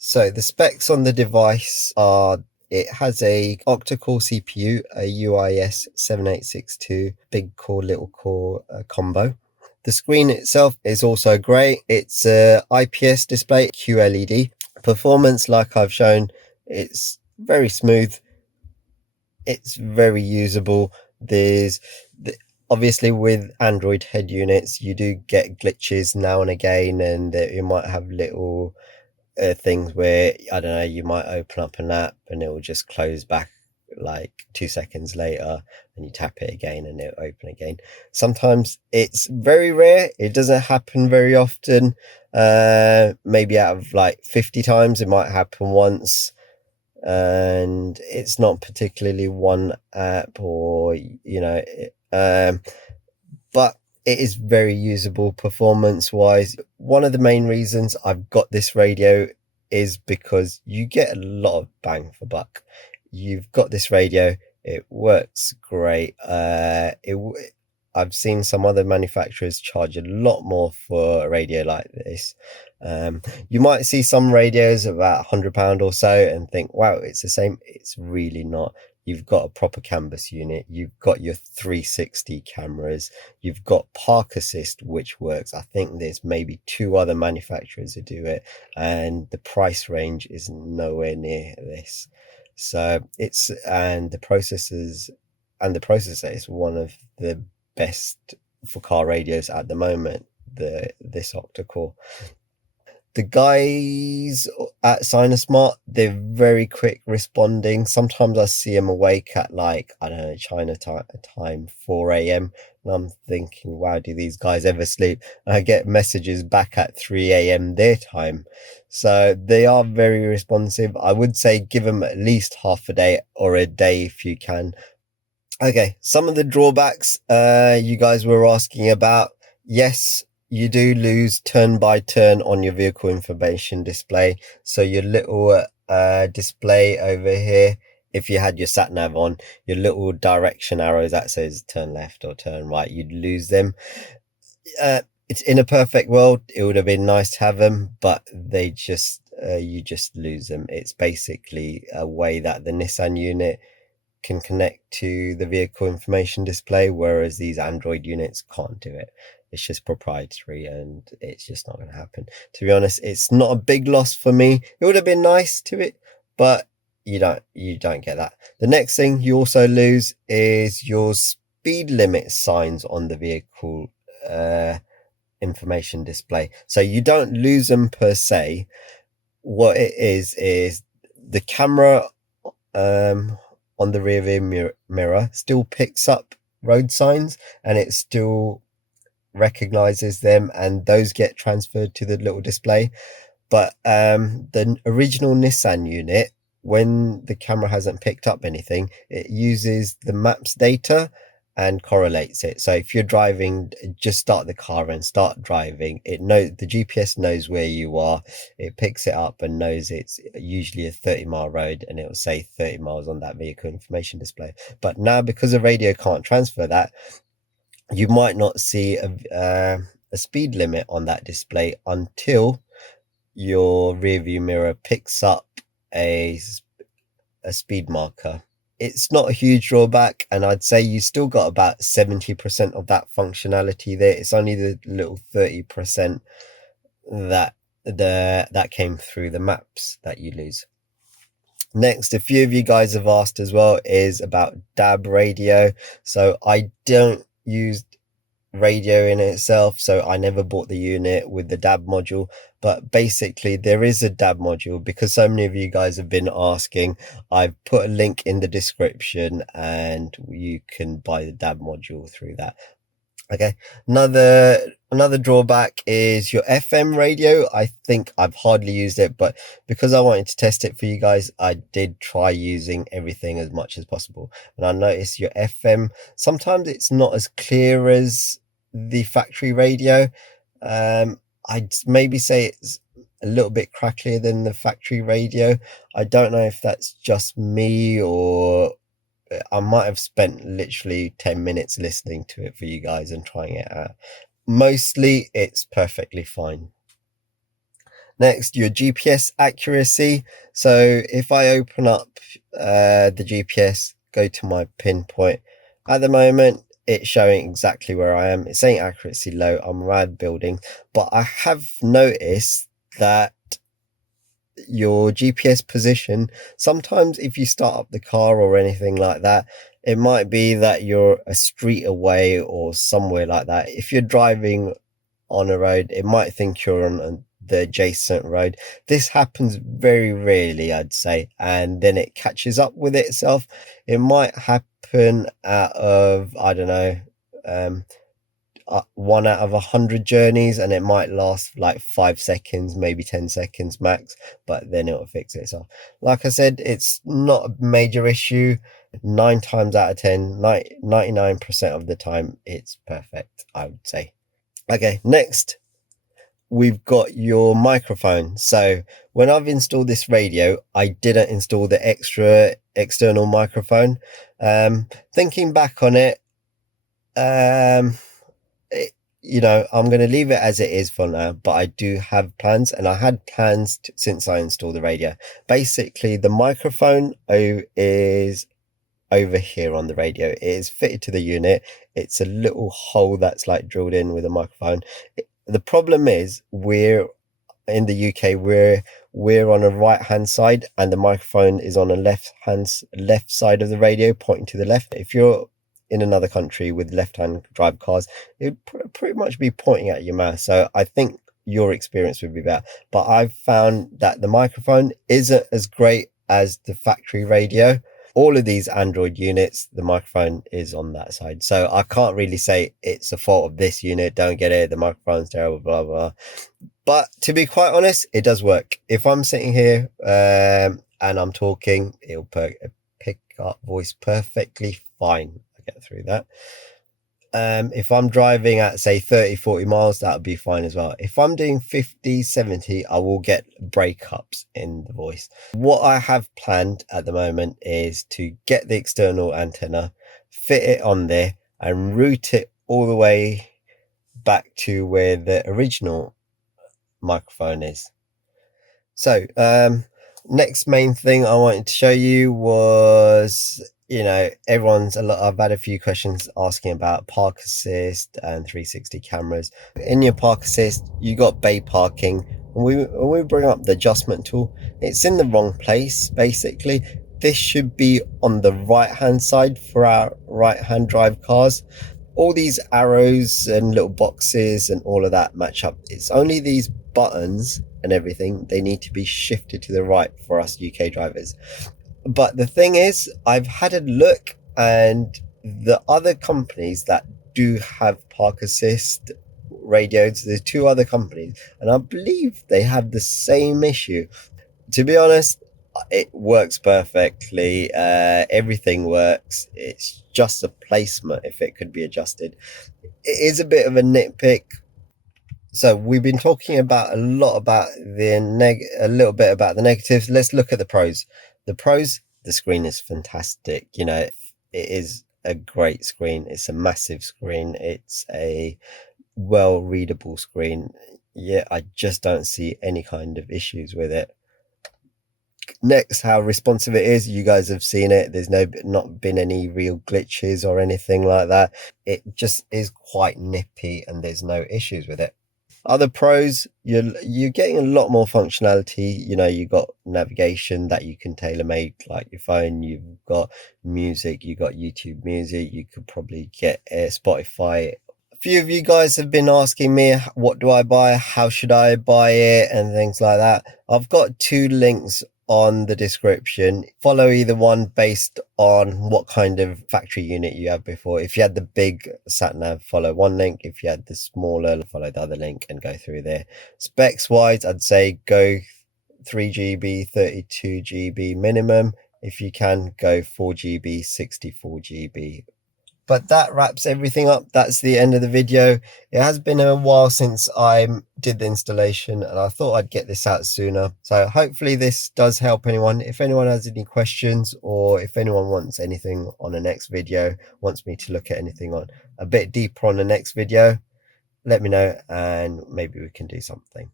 So the specs on the device are, it has a octa-core CPU, a UIS 7862, big core, little core combo. The screen itself is also great. It's a IPS display, QLED. Performance, like I've shown, it's very smooth. It's very usable. Obviously with Android head units, you do get glitches now and again, and you might have little things where, I don't know, you might open up an app and it will just close back like 2 seconds later, and you tap it again and it'll open again. Sometimes it's very rare, it doesn't happen very often. Maybe out of like 50 times it might happen once, and it's not particularly one app, or but it is very usable performance wise. One of the main reasons I've got this radio is because you get a lot of bang for buck. You've got this radio, it works great. I've seen some other manufacturers charge a lot more for a radio like this. You might see some radios about £100 or so and think, wow, it's the same. It's really not. You've got a proper canvas unit, you've got your 360 cameras, you've got park assist, which works. I think there's maybe 2 other manufacturers who do it, and the price range is nowhere near this. So the processor is one of the best for car radios at the moment, this octa-core. The guys at Sinosmart, they're very quick responding. Sometimes I see them awake at like, I don't know, China time 4 a.m. and I'm thinking, wow, do these guys ever sleep? And I get messages back at 3 a.m. their time. So they are very responsive. I would say give them at least half a day or a day if you can. Okay, some of the drawbacks you guys were asking about. Yes, you do lose turn by turn on your vehicle information display. So your little display over here, if you had your Satnav on, your little direction arrows that says turn left or turn right, you'd lose them. It's in a perfect world, it would have been nice to have them, but they just you just lose them. It's basically a way that the Nissan unit can connect to the vehicle information display, whereas these Android units can't do it. It's just proprietary and it's just not going to happen. To be honest, it's not a big loss for me. It would have been nice to it, but you don't get that. The next thing you also lose is your speed limit signs on the vehicle information display. So you don't lose them per se. What it is the camera on the rear view mirror still picks up road signs, and it still recognizes them, and those get transferred to the little display. But the original Nissan unit, when the camera hasn't picked up anything, it uses the maps data and correlates it. So if you're driving, just start the car and start driving. It knows, the GPS knows where you are. It picks it up and knows it's usually a 30-mile road, and it will say 30 miles on that vehicle information display. But now, because the radio can't transfer that, you might not see a speed limit on that display until your rear view mirror picks up a speed marker. It's not a huge drawback, and I'd say you still got about 70% of that functionality there. It's only the little 30% that came through the maps that you lose. Next, a few of you guys have asked as well, is about DAB radio. So I don't use radio in itself, so I never bought the unit with the DAB module, but basically there is a DAB module because so many of you guys have been asking. I've put a link in the description and you can buy the DAB module through that. Okay, another drawback is your FM radio. I think I've hardly used it, but because I wanted to test it for you guys, I did try using everything as much as possible. And I noticed your FM, sometimes it's not as clear as the factory radio. I'd maybe say it's a little bit cracklier than the factory radio. I don't know if that's just me, or I might have spent literally 10 minutes listening to it for you guys and trying it out. Mostly it's perfectly fine. Next, your GPS accuracy. So if I open up the GPS, go to my pinpoint, at the moment it's showing exactly where I am. It's saying accuracy low. I'm around building, but I have noticed that your GPS position, sometimes if you start up the car or anything like that, it might be that you're a street away or somewhere like that. If you're driving on a road, it might think you're on the adjacent road. This happens very rarely, I'd say, and then it catches up with itself. It might happen out of, I don't know, 1 out of 100 journeys, and it might last like 5 seconds, maybe 10 seconds max, but then it'll fix itself. Like I said, it's not a major issue. 9 times out of 10, 99% of the time, it's perfect, I would say. Okay, next we've got your microphone. So when I've installed this radio, I didn't install the extra external microphone. Thinking back on it, you know, I'm going to leave it as it is for now, but I do have plans, and I had plans since I installed the radio. Basically, the microphone is over here on the radio. It is fitted to the unit. It's a little hole that's like drilled in with a microphone. The problem is we're in the UK, we're on a right hand side, and the microphone is on a left side of the radio, pointing to the left. If you're in another country with left-hand drive cars, it would pretty much be pointing at your mouth. So I think your experience would be better. But I've found that the microphone isn't as great as the factory radio. All of these Android units, the microphone is on that side. So I can't really say it's a fault of this unit. Don't get it. The microphone's terrible, blah, blah. But to be quite honest, it does work. If I'm sitting here and I'm talking, it'll pick up voice perfectly fine. Get through that. If I'm driving at say 30-40 miles, that would be fine as well. If I'm doing 50-70, I will get breakups in the voice. What I have planned at the moment is to get the external antenna, fit it on there, and route it all the way back to where the original microphone is. So next main thing I wanted to show you was, you know, I've had a few questions asking about park assist and 360 cameras. In your park assist, you got bay parking. When we bring up the adjustment tool, it's in the wrong place. Basically, this should be on the right hand side for our right hand drive cars. All these arrows and little boxes and all of that match up. It's only these buttons and everything, they need to be shifted to the right for us UK drivers. But the thing is, I've had a look, and the other companies that do have park assist radios, there's 2 other companies, and I believe they have the same issue. To be honest, it works perfectly. Everything works. It's just a placement if it could be adjusted. It is a bit of a nitpick. So we've been talking about a little bit about the negatives. Let's look at the pros. The pros, the screen is fantastic. You know, it is a great screen. It's a massive screen. It's a well readable screen. Yeah, I just don't see any kind of issues with it. Next, how responsive it is. You guys have seen it. There's not been any real glitches or anything like that. It just is quite nippy, and there's no issues with it. Other pros, you're getting a lot more functionality. You know, you got navigation that you can tailor make like your phone. You've got music, you got YouTube music. You could probably get Spotify. A few of you guys have been asking me, what do I buy? How should I buy it? And things like that. I've got 2 links on the description. Follow either one based on what kind of factory unit you have before. If you had the big Satnav, follow one link. If you had the smaller, follow the other link and go through there. Specs wise, I'd say go 3GB, 32GB minimum. If you can, go 4GB, 64GB. But that wraps everything up. That's the end of the video. It has been a while since I did the installation, and I thought I'd get this out sooner. So hopefully this does help anyone. If anyone has any questions, or if anyone wants anything on the next video, wants me to look at anything on a bit deeper on the next video, let me know and maybe we can do something.